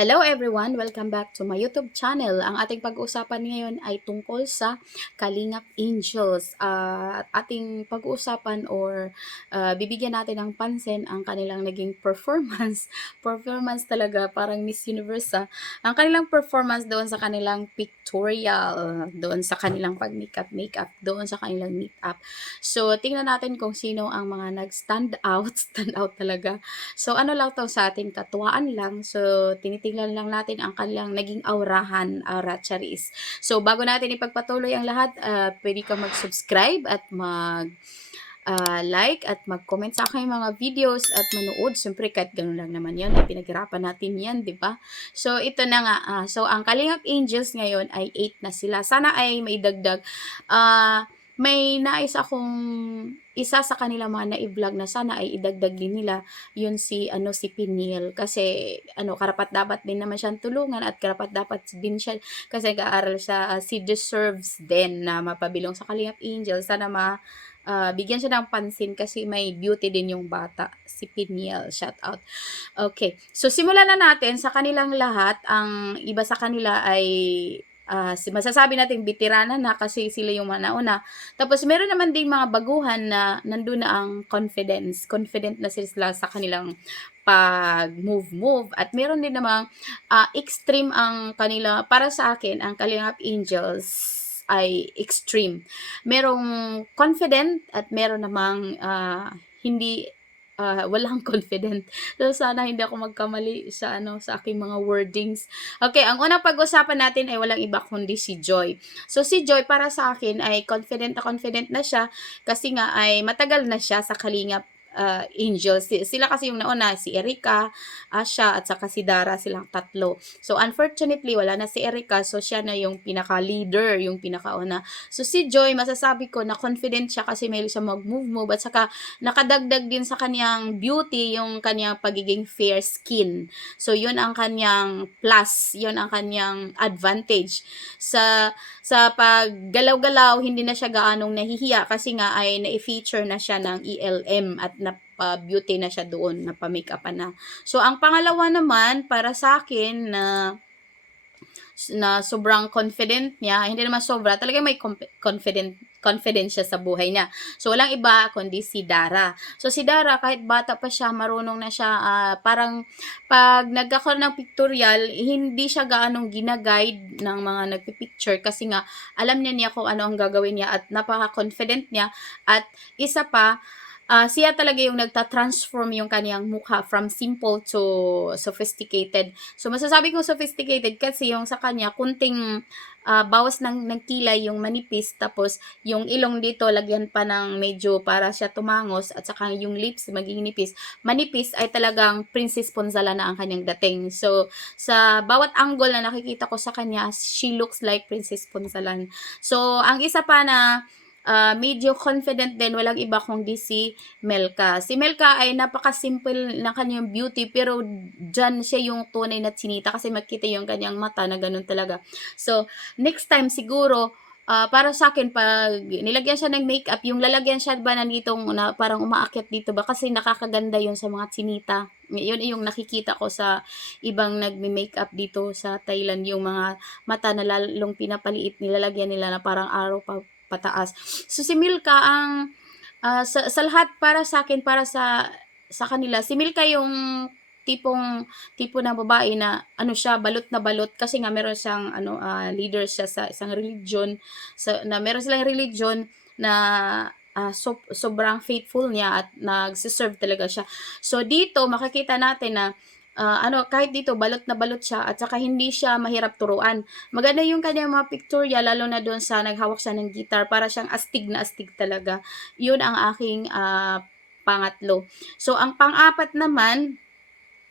Hello everyone! Welcome back to my YouTube channel. Ang ating pag-uusapan ngayon ay tungkol sa Kalingap Angels. Ah, At ating pag-uusapan or ah, bibigyan natin ng pansin ang kanilang naging performance. Performance talaga, parang Miss Universe ah. Ang kanilang performance doon sa kanilang pictorial, doon sa kanilang pag-makeup, makeup, doon sa kanilang meet-up. So, tingnan natin kung sino ang mga nag-stand out, stand out talaga. So, ano lang to sa ating katuwaan lang. So, tinitingnan lang natin ang kanilang naging aurahan, aura charis. So, bago natin ipagpatuloy ang lahat, ah, pwede kang mag-subscribe at mag ah, like at mag-comment sa aking mga videos at manood. Siyempre, kahit ganun lang naman yan. Ay, pinaghirapan natin yan, di ba? So, ito na nga. ah, so, ang Kalingap Angels ngayon ay 8 na sila. Sana ay may dagdag. Ah, may nais akong isa sa kanila mga na-vlog na sana ay idagdag din nila yun si ano si Piniel kasi ano karapat dapat din naman siyang tulungan at karapat dapat din siya kasi nag-aaral siya uh, si deserves din na mapabilong sa Kalingap Angel sana ma ah, bigyan siya ng pansin kasi may beauty din yung bata si Piniel shout out. Okay. So simulan na natin. Sa kanilang lahat ang iba sa kanila ay si masasabi nating veterana na kasi sila yung mga nauna tapos meron naman ding mga baguhan na nandun na ang confidence. Confident na sila sa kanilang pag-move-move. At meron din namang ah, extreme ang kanila, para sa akin, ang Kalingap Angels ay extreme. Merong confident at meron namang ah, hindi ah, walang confident. So sana hindi ako magkamali sa ano sa aking mga wordings. Okay, ang unang pag-usapan natin ay walang iba kundi si Joy. So si Joy para sa akin ay confident na confident na siya kasi nga ay matagal na siya sa Kalingap uh, Angels. Si- Sila kasi yung nauna, si Erika, Asha, at saka si Dara, silang tatlo. So, unfortunately, wala na si Erika, so siya na yung pinaka-leader, yung pinakauna. So, si Joy, masasabi ko na confident siya kasi may siya mag-move-move, at saka nakadagdag din sa kanyang beauty, yung kanyang pagiging fair skin. So, yun ang kanyang plus, yun ang kanyang advantage. Sa sa paggalaw-galaw, hindi na siya gaanong nahihiya kasi nga ay na-feature na siya ng ELM at napa-beauty na siya doon, napa-makeup na. So, ang pangalawa naman, para sa akin, na na sobrang confident niya, hindi naman sobra, talaga may confident confidence siya sa buhay niya. So, walang iba kundi si Dara. So, si Dara, kahit bata pa siya, marunong na siya, ah, parang pag nagkakaroon ng pictorial, hindi siya gaanong ginaguide ng mga nagpipicture kasi nga, alam niya niya kung ano ang gagawin niya at napaka-confident niya. At isa pa, ah, siya talaga yung nagta-transform yung kaniyang mukha from simple to sophisticated. So, masasabi kong sophisticated kasi yung sa kanya, kunting ah, bawas ng, ng kilay yung manipis, tapos yung ilong dito, lagyan pa ng medyo para siya tumangos, at saka yung lips, magiging nipis. Manipis ay talagang Princess Ponzala na ang kanyang dating. So, sa bawat angle na nakikita ko sa kanya, she looks like Princess Ponzalan. So, ang isa pa na ah, medyo confident din, walang iba kundi si Melka. Si Melka ay napaka-simple ng kanyang beauty, pero dyan siya yung tunay na tsinita kasi makita yung kanyang mata na ganun talaga. So, next time siguro, ah, para sa akin, pag nilagyan siya ng makeup, yung lalagyan siya ba na ditong na parang umaakyat dito ba? Kasi nakakaganda yun sa mga tsinita. Yun yung nakikita ko sa ibang nagme-makeup dito sa Thailand, yung mga mata na lalong pinapaliit, nilalagyan nila na parang araw pa pataas. So si Milka ang ah, sa, sa lahat para sa akin para sa sa kanila si Milka yung tipong tipo ng babae na ano siya balot na balot kasi nga meron siyang ano ah, leader siya sa isang religion sa na meron silang religion na ah, so, sobrang faithful niya at nagsiserve talaga siya. So dito makikita natin na ah, ano kahit dito balot na balot siya at saka hindi siya mahirap turuan. Maganda yung kanyang mga pictorial, lalo na doon sa naghawak siya ng guitar, para siyang astig na astig talaga. Yun ang aking ah, pangatlo. So, ang pang-apat naman,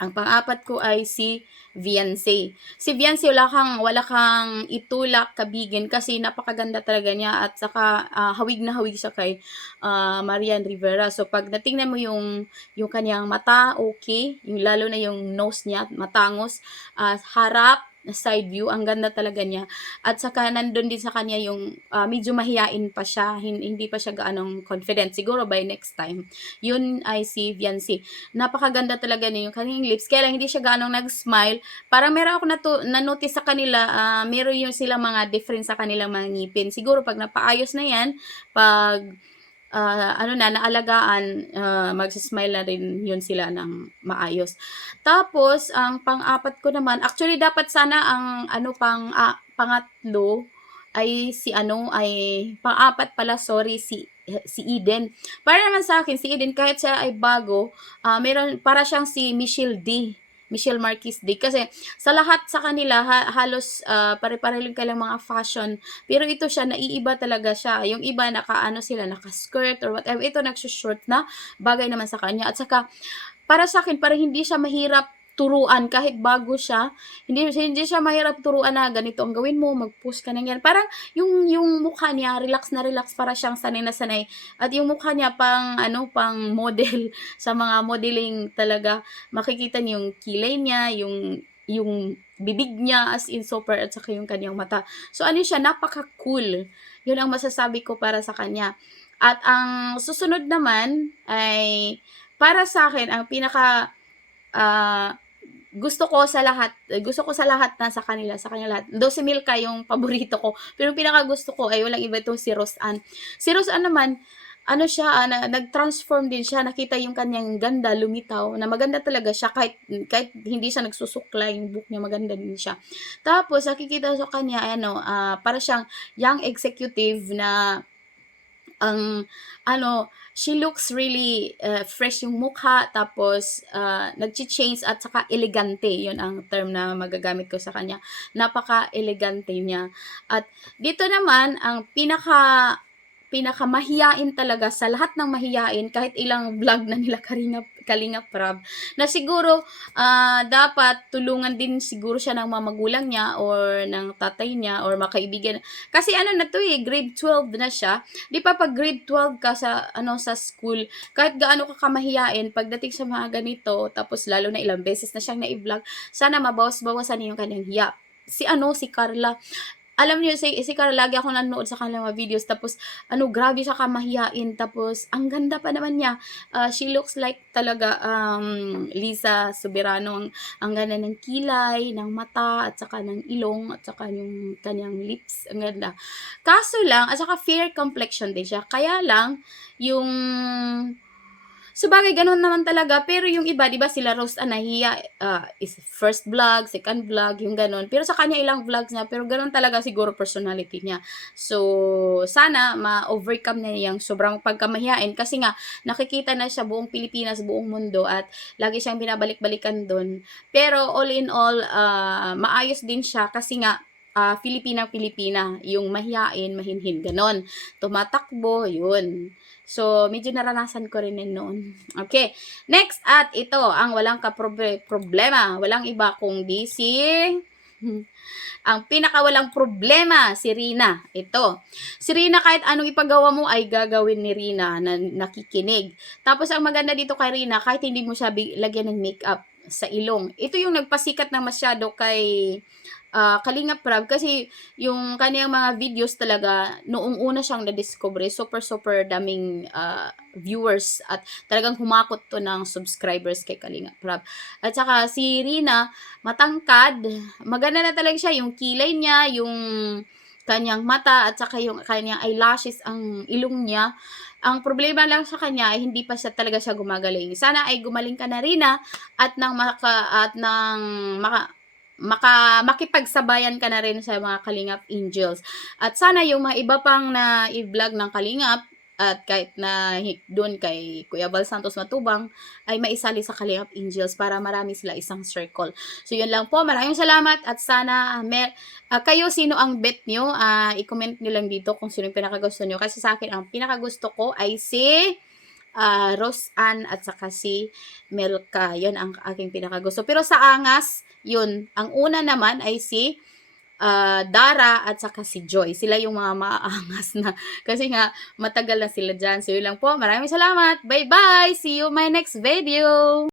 ang pang-apat ko ay si Viancy. Si Viancy, wala kang, wala kang itulak kabigin kasi napakaganda talaga niya at saka ah, hawig na hawig siya kay ah, Marian Rivera. So, pag natingnan mo yung, yung kanyang mata, okay. Yung, lalo na yung nose niya, matangos. Ah, harap, side view. Ang ganda talaga niya. At saka nandun din sa kanya yung ah, medyo mahiyain pa siya. Hin- hindi pa siya gaanong confident. Siguro by next time. Yun ay si Viancy. Napakaganda talaga niya yung kanyang lips. Kaya lang hindi siya gaanong nag-smile. Parang meron ako natu- na-notice sa kanila, ah, meron yung sila mga difference sa kanilang mga ngipin. Siguro pag napaayos na yan, pag ah, ano na, naalagaan, uh, magsismile na rin yun sila ng maayos. Tapos, ang pang-apat ko naman, actually dapat sana ang ano pang ah, pangatlo ay si ano ay pang-apat pala sorry si si Eden. Para naman sa akin si Eden kahit siya ay bago, ah, meron para siyang si Michelle D. Michelle Marquez D. Kasi sa lahat sa kanila ha- halos ah, pare-pareho kailang mga fashion pero ito siya, naiiba talaga siya. Yung iba, naka-ano sila, naka-skirt or whatever. Ito, nagsushort na. Bagay naman sa kanya. At saka, para sa akin, para hindi siya mahirap turuan kahit bago siya. Hindi, hindi siya mahirap turuan na ganito ang gawin mo, mag-push ka na yan. Parang yung, yung mukha niya, relax na relax para siyang sanay na sanay. At yung mukha niya pang, ano, pang model sa mga modeling talaga. Makikita niyo yung kilay niya, yung yung bibig niya as in super at saka yung kanyang mata. So ano siya, napaka-cool. Yun ang masasabi ko para sa kanya. At ang susunod naman ay para sa akin ang pinaka ah, gusto ko sa lahat, gusto ko sa lahat na sa kanila, sa kanya lahat. 12 Milka yung paborito ko. Pero yung pinaka gusto ko ay walang iba itong si Roseanne. Si Roseanne naman, ano siya, ah, na, nag-transform din siya, nakita yung kanyang ganda, lumitaw, na maganda talaga siya, kahit, kahit hindi siya nagsusukla, yung book niya, maganda din siya. Tapos, nakikita sa kanya, ano, ah, para siyang young executive na, ang, ano, she looks really uh, fresh yung mukha, tapos, uh, nag-change at saka elegante, yun ang term na magagamit ko sa kanya. Napaka-elegante niya. At, dito naman, ang pinaka, pinakamahiyain talaga sa lahat ng mahiyain kahit ilang vlog na nila Kalinga Kalinga Prab na siguro ah, dapat tulungan din siguro siya ng mga magulang niya or ng tatay niya or makaibigan kasi ano na to eh grade 12 na siya. Di pa pag grade 12 ka sa ano sa school kahit gaano ka kamahiyain pagdating sa mga ganito tapos lalo na ilang beses na siyang na-vlog sana mabawas-bawasan niya yung kanyang hiya. Si ano si Carla alam niyo si, si Carla lagi ako nanonood sa kanilang mga videos. Tapos ano grabe siya kamahiyain. Tapos ang ganda pa naman niya. Ah, she looks like talaga um, Lisa Soberano. Ang, ang ganda ng kilay ng mata at saka ng ilong at saka yung kanyang lips. Ang ganda. Kaso lang at saka fair complexion din siya. Kaya lang yung Sabagay, ganun naman talaga. Pero yung iba, di ba, sila Rose Anahiya, ah, is first vlog, second vlog, yung ganun. Pero sa kanya ilang vlogs niya, pero ganun talaga siguro personality niya. So, sana ma-overcome niya yung sobrang pagkamahiyain kasi nga, nakikita na siya buong Pilipinas, buong mundo at lagi siyang binabalik-balikan doon. Pero all in all, ah, maayos din siya kasi nga, ah, Filipina-Pilipina, yung mahiyain, mahinhin, ganon. Tumatakbo, yun. So, medyo naranasan ko rin noon. Okay. Next, at ito, ang walang kaproblema. Walang iba kundi si... ang pinakawalang problema, si Rina. Ito. Si Rina, kahit anong ipagawa mo, ay gagawin ni Rina na nakikinig. Tapos, ang maganda dito kay Rina, kahit hindi mo siya lagyan ng makeup sa ilong. Ito yung nagpasikat na masyado kay ah, Kalinga Prab kasi yung kaniyang mga videos talaga noong una siyang na-discover super super daming ah, viewers at talagang humakot to ng subscribers kay Kalinga Prab. At saka si Rina matangkad, maganda na talaga siya yung kilay niya, yung kanyang mata at saka yung kanyang eyelashes ang ilong niya. Ang problema lang sa kanya ay hindi pa siya talaga siya gumagaling. Sana ay gumaling ka na Rina at nang maka at nang maka maka makipagsabayan ka na rin sa mga Kalingap Angels. At sana yung mga iba pang na i-vlog ng Kalingap at kahit na doon kay Kuya Bal Santos Matubang ay maisali sa Kalingap Angels para marami sila isang circle. So yun lang po. Maraming salamat at sana mer ah, kayo sino ang bet nyo? Ah, i-comment nyo lang dito kung sino yung pinakagusto nyo. Kasi sa akin ang pinakagusto ko ay si ah, Rose Ann at saka si Melka. Yun ang aking pinakagusto. Pero sa angas, yun. Ang una naman ay si ah, Dara at saka si Joy. Sila yung mga maaangas na. Kasi nga, matagal na sila dyan. So, yun lang po. Maraming salamat. Bye-bye! See you my next video!